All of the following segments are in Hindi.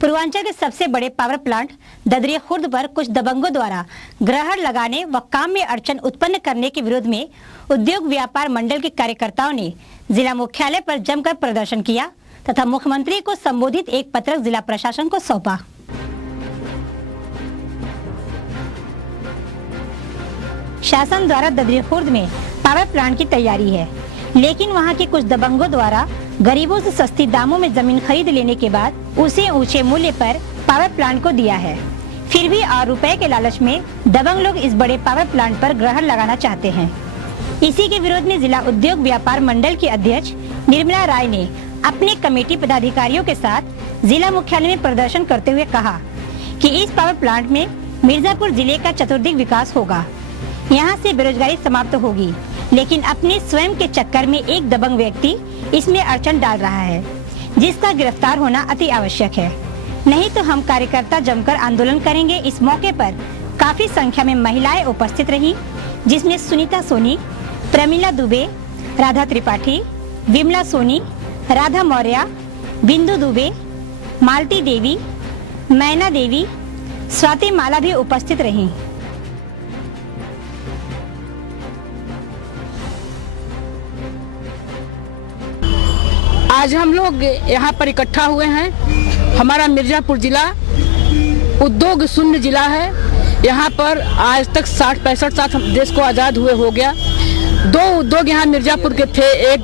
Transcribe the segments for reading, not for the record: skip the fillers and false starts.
पूर्वांचल के सबसे बड़े पावर प्लांट ददरी खुर्द पर कुछ दबंगों द्वारा ग्रहण लगाने व काम में अड़चन उत्पन्न करने के विरोध में उद्योग व्यापार मंडल के कार्यकर्ताओं ने जिला मुख्यालय पर जमकर प्रदर्शन किया तथा मुख्यमंत्री को संबोधित एक पत्रक जिला प्रशासन को सौंपा। शासन द्वारा ददरी खुर्द में पावर प्लांट की तैयारी है, लेकिन वहां के कुछ दबंगों द्वारा गरीबों से सस्ती दामों में जमीन खरीद लेने के बाद उसे ऊंचे मूल्य पर पावर प्लांट को दिया है। फिर भी और रुपए के लालच में दबंग लोग इस बड़े पावर प्लांट पर ग्रहण लगाना चाहते हैं। इसी के विरोध में जिला उद्योग व्यापार मंडल की अध्यक्ष निर्मला राय ने अपने कमेटी पदाधिकारियों के साथ जिला मुख्यालय में प्रदर्शन करते हुए कहा कि इस पावर प्लांट में मिर्जापुर जिले का चतुर्दिक विकास होगा, यहाँ से बेरोजगारी समाप्त होगी, लेकिन अपने स्वयं के चक्कर में एक दबंग व्यक्ति इसमें अड़चन डाल रहा है, जिसका गिरफ्तार होना अति आवश्यक है, नहीं तो हम कार्यकर्ता जमकर आंदोलन करेंगे। इस मौके पर काफी संख्या में महिलाएं उपस्थित रहीं, जिसमें सुनीता सोनी, प्रमिला दुबे, राधा त्रिपाठी, विमला सोनी, राधा मौर्य, बिंदु दुबे, मालती देवी, मैना देवी, स्वाति माला भी उपस्थित रहीं। आज हम लोग यहाँ पर इकट्ठा हुए हैं। हमारा मिर्जापुर जिला उद्योग शून्य जिला है। यहाँ पर आज तक 60-65 साल देश को आज़ाद हुए हो गया। 2 उद्योग यहाँ मिर्जापुर के थे, एक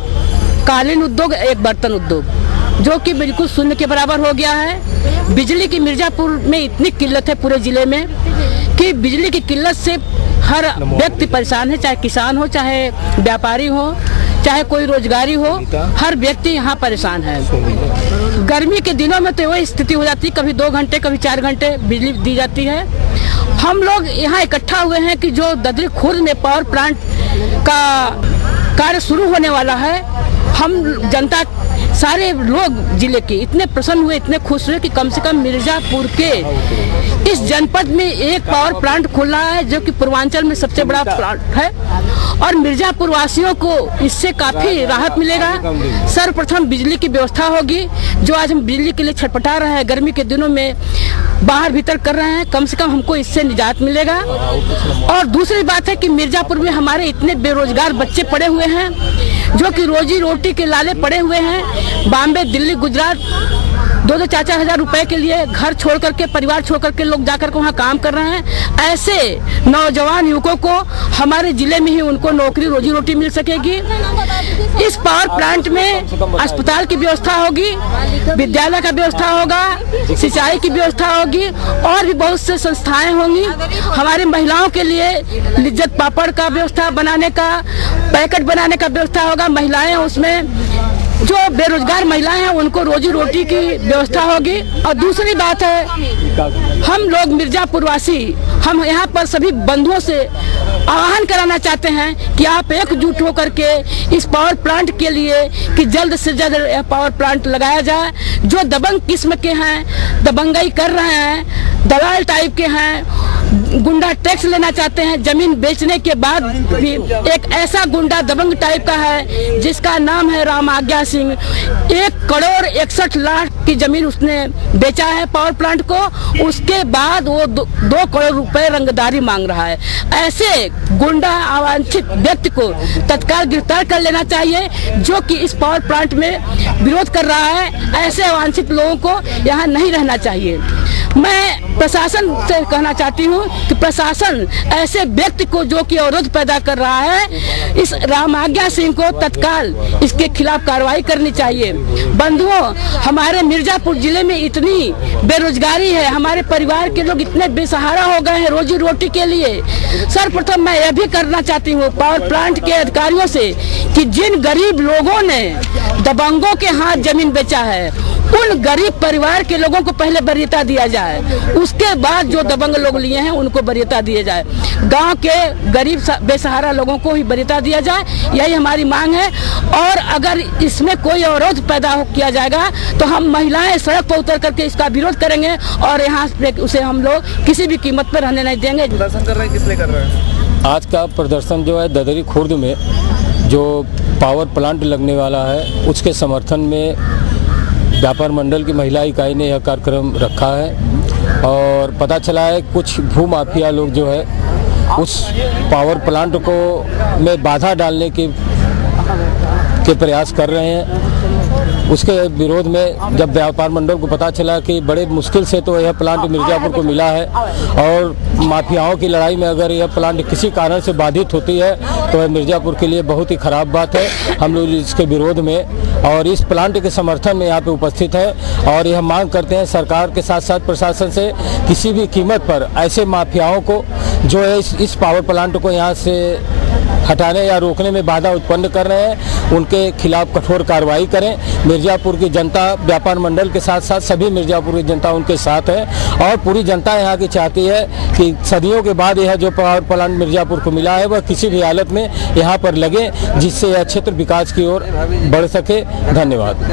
कालीन उद्योग, एक बर्तन उद्योग, जो कि बिल्कुल शून्य के बराबर हो गया है। बिजली की मिर्जापुर में इतनी किल्लत है पूरे जिले में कि बिजली की किल्लत से हर व्यक्ति परेशान है, चाहे किसान हो, चाहे व्यापारी हो, चाहे कोई रोजगारी हो, हर व्यक्ति यहाँ परेशान है। गर्मी के दिनों में तो वही स्थिति हो जाती है, कभी 2 घंटे कभी 4 घंटे बिजली दी जाती है। हम लोग यहाँ इकट्ठा हुए हैं कि जो ददरी खुर्द में पावर प्लांट का कार्य शुरू होने वाला है, हम जनता सारे लोग जिले के इतने प्रसन्न हुए, इतने खुश हुए कि कम से कम मिर्जापुर के इस जनपद में एक पावर प्लांट खुल रहा है, जो कि पूर्वांचल में सबसे बड़ा प्लांट है और मिर्जापुर वासियों को इससे काफी राहत मिलेगा। सर्वप्रथम बिजली की व्यवस्था होगी, जो आज हम बिजली के लिए छटपटा रहे हैं, गर्मी के दिनों में बाहर भीतर कर रहे हैं, कम से कम हमको इससे निजात मिलेगा। और दूसरी बात है कि मिर्जापुर में हमारे इतने बेरोजगार बच्चे पड़े हुए हैं, जो कि रोजी रोटी के लाले पड़े हुए हैं। बॉम्बे, दिल्ली, गुजरात 2-4 हजार रुपए के लिए घर छोड़ करके, परिवार छोड़ करके लोग जाकर के वहाँ काम कर रहे हैं। ऐसे नौजवान युवकों को हमारे जिले में ही उनको नौकरी, रोजी रोटी मिल सकेगी। इस पावर प्लांट में अस्पताल की व्यवस्था होगी, विद्यालय का व्यवस्था होगा, सिंचाई की व्यवस्था होगी और भी बहुत से संस्थाएं होंगी। हमारी महिलाओं के लिए लिज्जत पापड़ का व्यवस्था बनाने का, पैकेट बनाने का व्यवस्था होगा। महिलाएं उसमें, जो बेरोजगार महिलाएं हैं उनको रोजी रोटी की व्यवस्था होगी। और दूसरी बात है, हम लोग मिर्जापुर वासी, हम यहाँ पर सभी बंधुओं से आह्वान कराना चाहते हैं कि आप एकजुट होकर के इस पावर प्लांट के लिए कि जल्द से जल्द यह पावर प्लांट लगाया जाए। जो दबंग किस्म के हैं, दबंगई कर रहे हैं, दलाल टाइप के हैं, गुंडा टैक्स लेना चाहते हैं, जमीन बेचने के बाद भी एक ऐसा गुंडा दबंग टाइप का है जिसका नाम है राम आज्ञा सिंह। 1,61,00,000 की जमीन उसने बेचा है पावर प्लांट को, उसके बाद वो 2 करोड़ रुपए रंगदारी मांग रहा है। ऐसे गुंडा अवांछित व्यक्ति को तत्काल गिरफ्तार कर लेना चाहिए, जो कि इस पावर प्लांट में विरोध कर रहा है। ऐसे अवांछित लोगों को यहाँ नहीं रहना चाहिए। मैं प्रशासन से कहना चाहती हूँ कि प्रशासन ऐसे व्यक्ति को जो कि अवरोध पैदा कर रहा है, इस राम आज्ञा सिंह को तत्काल इसके खिलाफ कार्रवाई करनी चाहिए। बंधुओं, हमारे मिर्जापुर जिले में इतनी बेरोजगारी है, हमारे परिवार के लोग इतने बेसहारा हो गए हैं रोजी रोटी के लिए। सर्वप्रथम मैं यह भी करना चाहती हूँ पावर प्लांट के अधिकारियों से कि जिन गरीब लोगों ने दबंगों के हाथ जमीन बेचा है, उन गरीब परिवार के लोगों को पहले वरीयता दिया जाए, उसके बाद जो दबंग लोग लिए हैं उनको वरीयता दिया जाए। गांव के गरीब बेसहारा लोगों को ही वरीयता दिया जाए, यही हमारी मांग है। और अगर इसमें कोई अवरोध पैदा किया जाएगा तो हम महिलाएं सड़क पर उतर करके इसका विरोध करेंगे और यहाँ उसे हम लोग किसी भी कीमत पर रहने नहीं देंगे। प्रदर्शन कर रहे हैं, किस लिए कर रहे हैं? आज का प्रदर्शन जो है ददरी खुर्द में जो पावर प्लांट लगने वाला है, उसके समर्थन में व्यापार मंडल की महिला इकाई ने यह कार्यक्रम रखा है और पता चला है कुछ भूमाफिया लोग जो है उस पावर प्लांट को में बाधा डालने के प्रयास कर रहे हैं। उसके विरोध में जब व्यापार मंडल को पता चला कि बड़े मुश्किल से तो यह प्लांट मिर्ज़ापुर को मिला है और माफियाओं की लड़ाई में अगर यह प्लांट किसी कारण से बाधित होती है तो यह मिर्ज़ापुर के लिए बहुत ही ख़राब बात है। हम लोग इसके विरोध में और इस प्लांट के समर्थन में यहाँ पे उपस्थित हैं और यह मांग करते हैं सरकार के साथ साथ प्रशासन से किसी भी कीमत पर ऐसे माफियाओं को जो है इस पावर प्लांट को यहाँ से हटाने या रोकने में बाधा उत्पन्न कर रहे हैं उनके खिलाफ कठोर कार्रवाई करें। मिर्ज़ापुर की जनता व्यापार मंडल के साथ साथ सभी मिर्ज़ापुर की जनता उनके साथ है और पूरी जनता यहाँ की चाहती है कि सदियों के बाद यह जो पावर प्लांट मिर्ज़ापुर को मिला है वह किसी भी हालत में यहाँ पर लगे जिससे यह क्षेत्र विकास की ओर बढ़ सके। धन्यवाद।